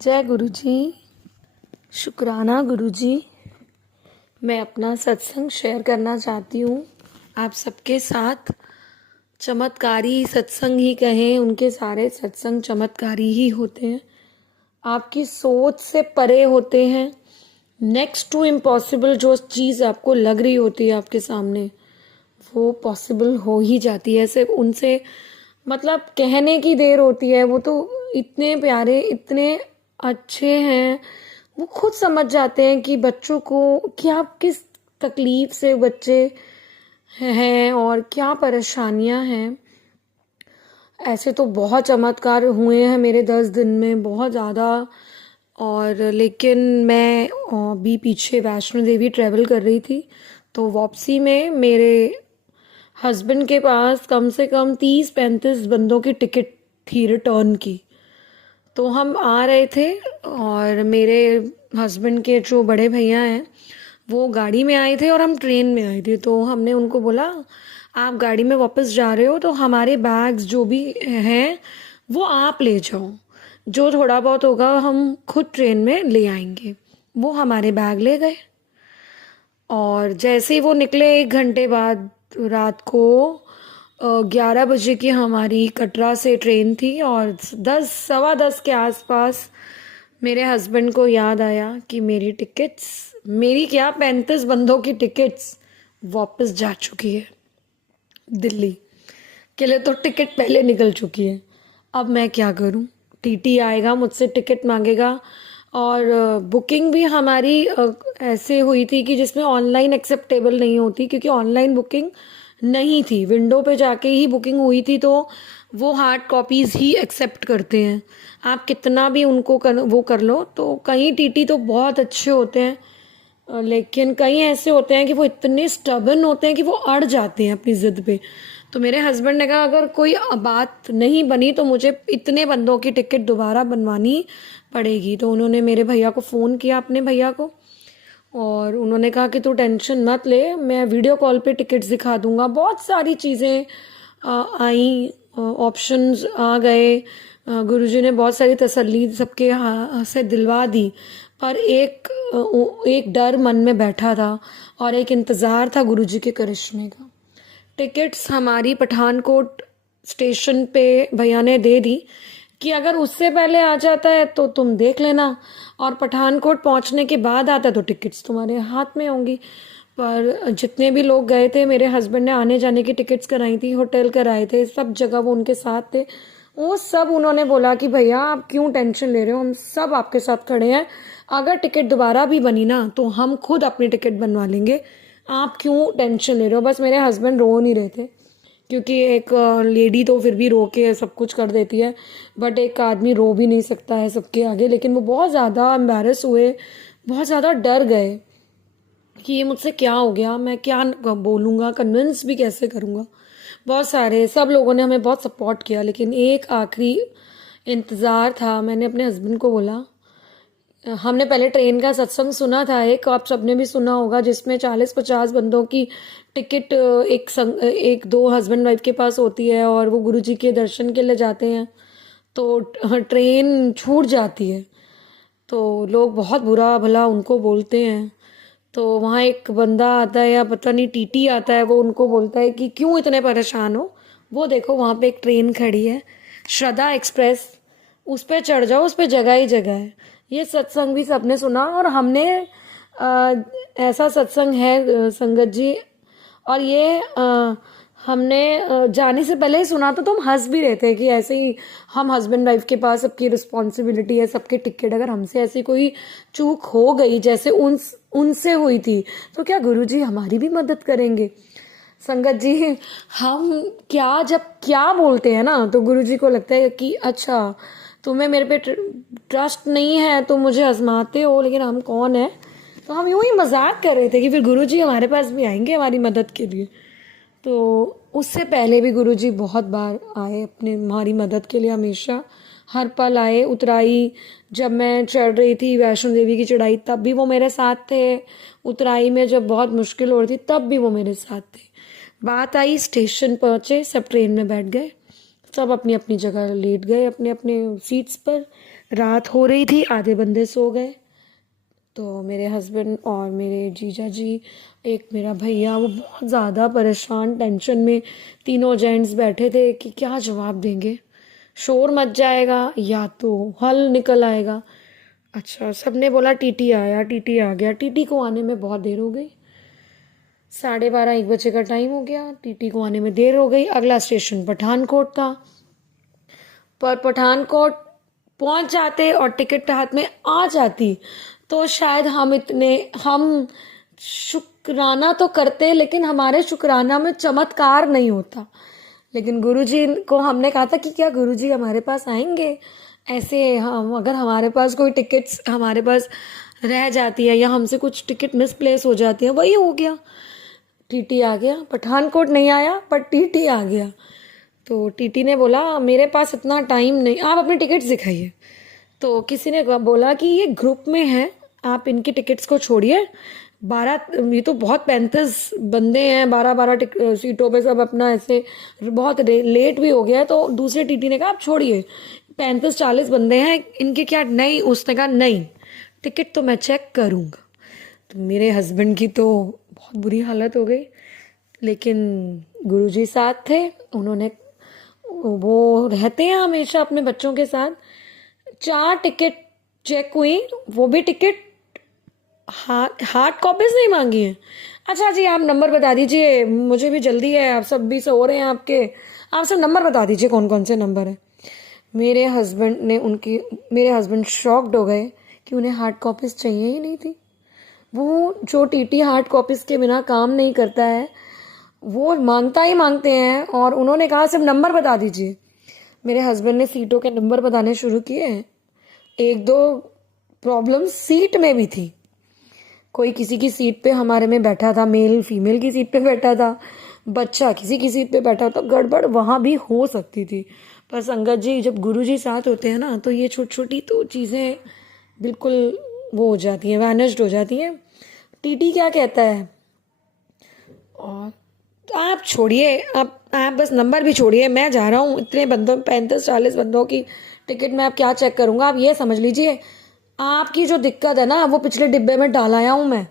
जय गुरु जी। शुक्राना गुरु जी। मैं अपना सत्संग शेयर करना चाहती हूँ आप सबके साथ। चमत्कारी सत्संग ही कहें, उनके सारे सत्संग चमत्कारी ही होते हैं, आपकी सोच से परे होते हैं। नेक्स्ट टू इम्पॉसिबल जो चीज़ आपको लग रही होती है आपके सामने, वो पॉसिबल हो ही जाती है। सिर्फ उनसे मतलब कहने की देर होती है। वो तो इतने प्यारे, इतने अच्छे हैं, वो खुद समझ जाते हैं कि बच्चों को क्या, किस तकलीफ से बच्चे हैं और क्या परेशानियां हैं। ऐसे तो बहुत चमत्कार हुए हैं मेरे 10 दिन में, बहुत ज़्यादा। और लेकिन मैं अभी पीछे वैष्णो देवी ट्रैवल कर रही थी, तो वापसी में मेरे हस्बैंड के पास कम से कम 30-35 बंदों की टिकट थी रिटर्न की। तो हम आ रहे थे और मेरे हस्बैंड के जो बड़े भैया हैं वो गाड़ी में आए थे और हम ट्रेन में आए थे। तो हमने उनको बोला आप गाड़ी में वापस जा रहे हो तो हमारे बैग्स जो भी हैं वो आप ले जाओ, जो थोड़ा बहुत होगा हम खुद ट्रेन में ले आएंगे। वो हमारे बैग ले गए और जैसे ही वो निकले 1 घंटे बाद, रात को 11 बजे की हमारी कटरा से ट्रेन थी और 10, 10:15 के आसपास मेरे हस्बैंड को याद आया कि मेरी टिकट्स, मेरी क्या 35 बंदों की टिकट्स वापस जा चुकी है। दिल्ली के लिए तो टिकट पहले निकल चुकी है। अब मैं क्या करूं? टीटी आएगा, मुझसे टिकट मांगेगा। और बुकिंग भी हमारी ऐसे हुई थी कि जिसमें ऑनलाइन एक्सेप्टेबल नहीं होती, क्योंकि ऑनलाइन बुकिंग नहीं थी, विंडो पे जाके ही बुकिंग हुई थी। तो वो हार्ड कॉपीज़ ही एक्सेप्ट करते हैं, आप कितना भी उनको वो कर लो। तो कई टीटी तो बहुत अच्छे होते हैं, लेकिन कई ऐसे होते हैं कि वो इतने स्टबन होते हैं कि वो अड़ जाते हैं अपनी ज़िद पे। तो मेरे हस्बैंड ने कहा अगर कोई बात नहीं बनी तो मुझे इतने बंदों की टिकट दोबारा बनवानी पड़ेगी। तो उन्होंने मेरे भैया को फ़ोन किया, अपने भैया को, और उन्होंने कहा कि तू टेंशन मत ले, मैं वीडियो कॉल पे टिकट्स दिखा दूंगा। बहुत सारी चीज़ें आई, ऑप्शंस आ गए। गुरुजी ने बहुत सारी तसल्ली सबके से दिलवा दी, पर एक डर मन में बैठा था और एक इंतज़ार था गुरुजी के करिश्मे का। टिकट्स हमारी पठानकोट स्टेशन पे भैया ने दे दी कि अगर उससे पहले आ जाता है तो तुम देख लेना, और पठानकोट पहुंचने के बाद आता तो टिकट्स तुम्हारे हाथ में होंगी। पर जितने भी लोग गए थे, मेरे हस्बैंड ने आने जाने की टिकट्स कराई थी, होटल कराए थे, सब जगह वो उनके साथ थे। वो सब उन्होंने बोला कि भैया आप क्यों टेंशन ले रहे हो, हम सब आपके साथ खड़े हैं। अगर टिकट दोबारा भी बनी ना तो हम खुद अपनी टिकट बनवा लेंगे, आप क्यों टेंशन ले रहे हो। बस मेरे हस्बैंड रो नहीं रहे थे, क्योंकि एक लेडी तो फिर भी रो के सब कुछ कर देती है, बट एक आदमी रो भी नहीं सकता है सबके आगे। लेकिन वो बहुत ज़्यादा एम्बैरस हुए, बहुत ज़्यादा डर गए कि ये मुझसे क्या हो गया, मैं क्या बोलूँगा, कन्विंस भी कैसे करूँगा। बहुत सारे सब लोगों ने हमें बहुत सपोर्ट किया, लेकिन एक आखिरी इंतज़ार था। मैंने अपने हस्बैंड को बोला, हमने पहले ट्रेन का सत्संग सुना था, एक आप सबने भी सुना होगा, जिसमें 40-50 बंदों की टिकट एक दो हस्बैंड वाइफ के पास होती है और वो गुरुजी के दर्शन के लिए जाते हैं तो ट्रेन छूट जाती है। तो लोग बहुत बुरा भला उनको बोलते हैं। तो वहाँ एक बंदा आता है या पता नहीं टीटी आता है, वो उनको बोलता है कि क्यों इतने परेशान हो, वो देखो वहाँ पे एक ट्रेन खड़ी है, श्रद्धा एक्सप्रेस, उस पर चढ़ जाओ, उस पर जगह ही जगह है। ये सत्संग भी सबने सुना और हमने ऐसा सत्संग है संगत जी, और ये हमने जाने से पहले ही सुना तो हम हंस भी रहे थे कि ऐसे ही हम हस्बैंड वाइफ के पास सबकी रिस्पॉन्सिबिलिटी है, सबके टिकट, अगर हमसे ऐसी कोई चूक हो गई जैसे उनसे हुई थी तो क्या गुरुजी हमारी भी मदद करेंगे। संगत जी, हम क्या जब क्या बोलते हैं ना तो गुरुजी को लगता है कि अच्छा तुम्हें मेरे पे ट्रस्ट नहीं है तो मुझे आजमाते हो, लेकिन हम कौन है। तो हम यूं ही मजाक कर रहे थे कि फिर गुरुजी हमारे पास भी आएंगे हमारी मदद के लिए। तो उससे पहले भी गुरुजी बहुत बार आए अपने हमारी मदद के लिए, हमेशा हर पल आए। उतराई जब मैं चढ़ रही थी वैष्णो देवी की चढ़ाई, तब भी वो मेरे साथ थे। उतराई में जब बहुत मुश्किल हो रही थी तब भी वो मेरे साथ थे। बात आई स्टेशन पहुंचे, सब ट्रेन में बैठ गए, सब अपनी अपनी जगह लेट गए अपने अपने सीट्स पर। रात हो रही थी, आधे बंदे सो गए, तो मेरे हस्बैंड और मेरे जीजा जी, एक मेरा भैया, वो बहुत ज़्यादा परेशान, टेंशन में, तीनों जेंट्स बैठे थे कि क्या जवाब देंगे, शोर मच जाएगा या तो हल निकल आएगा। अच्छा, सबने बोला टीटी आया, टीटी आ गया। टीटी को आने में बहुत देर हो गई, 12:30-1 बजे का टाइम हो गया, टीटी को आने में देर हो गई। अगला स्टेशन पठानकोट था, पर पठानकोट पहुंच जाते और टिकट हाथ में आ जाती तो शायद हम शुक्राना तो करते, लेकिन हमारे शुक्राना में चमत्कार नहीं होता। लेकिन गुरुजी को हमने कहा था कि क्या गुरुजी हमारे पास आएंगे, ऐसे हम अगर हमारे पास कोई टिकट्स हमारे पास रह जाती है या हमसे कुछ टिकट मिसप्लेस हो जाती है। वही हो गया, टीटी आ गया। पठानकोट नहीं आया पर टीटी आ गया। तो टीटी ने बोला मेरे पास इतना टाइम नहीं, आप अपनी टिकट्स दिखाइए। तो किसी ने बोला कि ये ग्रुप में है, आप इनकी टिकट्स को छोड़िए। 12, ये तो बहुत 35 बंदे हैं, 12 सीटों पे सब अपना ऐसे, बहुत लेट भी हो गया है। तो दूसरे टीटी ने कहा आप छोड़िए, 35-40 बंदे हैं, इनके क्या नहीं। उसने कहा नहीं, टिकट तो मैं चेक करूँगा। तो मेरे हस्बैंड की तो बहुत बुरी हालत हो गई, लेकिन गुरुजी साथ थे, उन्होंने, वो रहते हैं हमेशा अपने बच्चों के साथ। 4 टिकट चेक हुई, वो भी टिकट हार्ड कॉपीज नहीं मांगी है। अच्छा जी, आप नंबर बता दीजिए, मुझे भी जल्दी है, आप सब भी सो रहे हैं आपके, आप सब नंबर बता दीजिए कौन कौन से नंबर है। मेरे हस्बैंड शॉक्ड हो गए कि उन्हें हार्ड कॉपीज चाहिए ही नहीं थी। वो जो टीटी हार्ड कॉपीज के बिना काम नहीं करता है, वो मांगता ही मांगते हैं। और उन्होंने कहा सिर्फ नंबर बता दीजिए। मेरे हस्बैंड ने सीटों के नंबर बताने शुरू किए। 1-2 प्रॉब्लम सीट में भी थी। कोई किसी की सीट पे हमारे में बैठा था, मेल फीमेल की सीट पे बैठा था, बच्चा किसी की सीट पे बैठा था, गड़बड़ वहाँ भी हो सकती थी। पर संगत जी, जब गुरु जी साथ होते हैं ना, तो ये छोटी छोटी तो चीज़ें बिल्कुल वो हो जाती हैं, वैनिश्ड हो जाती हैं। टीटी क्या कहता है, और तो आप छोड़िए, आप बस नंबर भी छोड़िए, मैं जा रहा हूँ। इतने बंदों, 35-40 बंदों की टिकट में आप क्या चेक करूँगा। आप ये समझ लीजिए, आपकी जो दिक्कत है ना, वो पिछले डिब्बे में डाल आया हूँ मैं।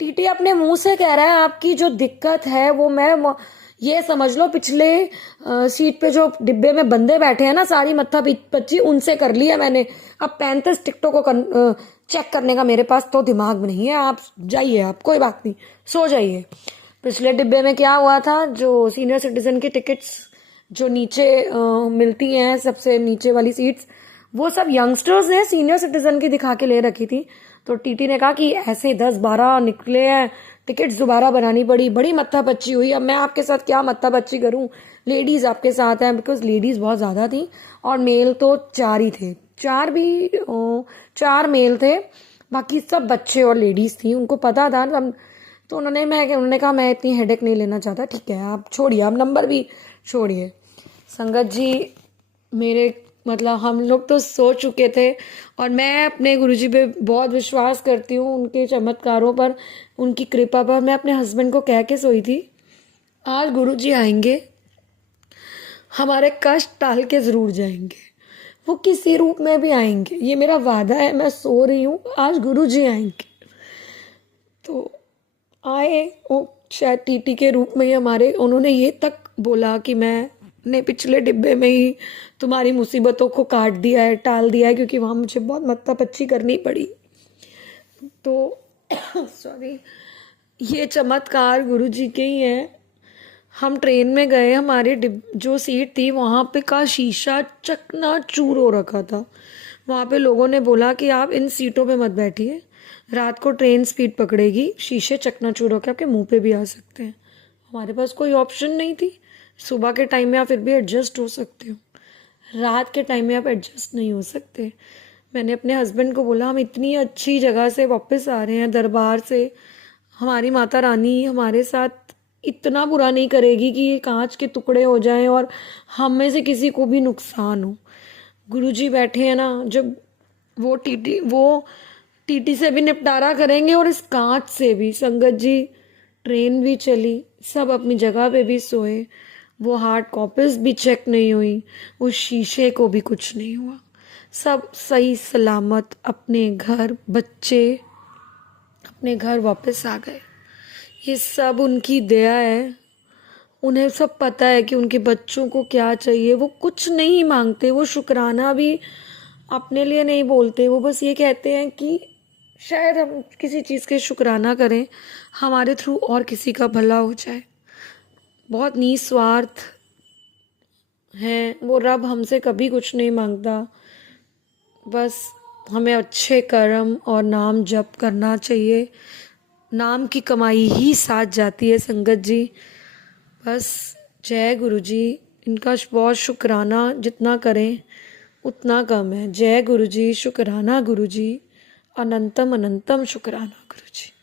टीटी अपने मुंह से कह रहा है आपकी जो दिक्कत है वो ये समझ लो, पिछले सीट पे जो डिब्बे में बंदे बैठे हैं ना, सारी मत्था पच्ची उनसे कर लिया मैंने। अब 35 टिकटों को चेक करने का मेरे पास तो दिमाग में नहीं है। आप जाइए, आप कोई बात नहीं, सो जाइए। पिछले डिब्बे में क्या हुआ था, जो सीनियर सिटीजन की टिकट्स जो नीचे मिलती हैं, सबसे नीचे वाली सीट्स, वो सब यंगस्टर्स ने सीनियर सिटीजन की दिखा के ले रखी थी। तो टीटी ने कहा कि ऐसे 10-12 निकले हैं, टिकट्स दोबारा बनानी पड़ी, बड़ी मत्था पच्ची हुई। अब मैं आपके साथ क्या मत्था पच्ची करूं, लेडीज आपके साथ हैं, बिकॉज लेडीज बहुत ज़्यादा थी और मेल तो 4 ही थे, 4 मेल थे, बाकी सब बच्चे और लेडीज थी। उनको पता था सब। तो उन्होंने कहा मैं इतनी हेडेक नहीं लेना चाहता, ठीक है आप छोड़िए, आप नंबर भी छोड़िए। संगत जी, मेरे मतलब हम लोग तो सो चुके थे, और मैं अपने गुरुजी पे बहुत विश्वास करती हूँ, उनके चमत्कारों पर, उनकी कृपा पर। मैं अपने हस्बैंड को कह के सोई थी, आज गुरुजी आएंगे, हमारे कष्ट टाल के ज़रूर जाएंगे, वो किसी रूप में भी आएंगे, ये मेरा वादा है। मैं सो रही हूँ, आज गुरुजी आएंगे। तो आए, वो शायद टीटी के रूप में ही हमारे, उन्होंने ये तक बोला कि मैंने पिछले डिब्बे में ही तुम्हारी मुसीबतों को काट दिया है, टाल दिया है, क्योंकि वहाँ मुझे बहुत मत्था पच्ची करनी पड़ी। तो सॉरी, ये चमत्कार गुरु जी के ही हैं। हम ट्रेन में गए, हमारी जो सीट थी वहाँ पे का शीशा चकनाचूर हो रखा था। वहाँ पे लोगों ने बोला कि आप इन सीटों पे मत बैठिए, रात को ट्रेन स्पीड पकड़ेगी, शीशे चकनाचूर होकर आपके मुंह पे भी आ सकते हैं। हमारे पास कोई ऑप्शन नहीं थी। सुबह के टाइम में आप फिर भी एडजस्ट हो सकते हो, रात के टाइम में आप एडजस्ट नहीं हो सकते। मैंने अपने हस्बैंड को बोला हम इतनी अच्छी जगह से वापस आ रहे हैं, दरबार से, हमारी माता रानी हमारे साथ इतना बुरा नहीं करेगी कि ये कांच के टुकड़े हो जाएं और हम में से किसी को भी नुकसान हो। गुरुजी बैठे हैं ना, जब वो टीटी से भी निपटारा करेंगे और इस कांच से भी। संगत जी, ट्रेन भी चली, सब अपनी जगह पे भी सोए, वो हार्ड कॉपीज भी चेक नहीं हुई, उस शीशे को भी कुछ नहीं हुआ। सब सही सलामत अपने घर, बच्चे अपने घर वापस आ गए। ये सब उनकी दया है। उन्हें सब पता है कि उनके बच्चों को क्या चाहिए। वो कुछ नहीं मांगते, वो शुक्राना भी अपने लिए नहीं बोलते। वो बस ये कहते हैं कि शायद हम किसी चीज़ के शुक्राना करें, हमारे थ्रू और किसी का भला हो जाए। बहुत निस्वार्थ हैं वो। रब हमसे कभी कुछ नहीं मांगता, बस हमें अच्छे कर्म और नाम जप करना चाहिए। नाम की कमाई ही साथ जाती है संगत जी। बस जय गुरु जी। इनका बहुत शुक्राना जितना करें उतना कम है। जय गुरु जी, शुक्राना गुरु जी, अनंतम अनंतम शुक्राना गुरु जी।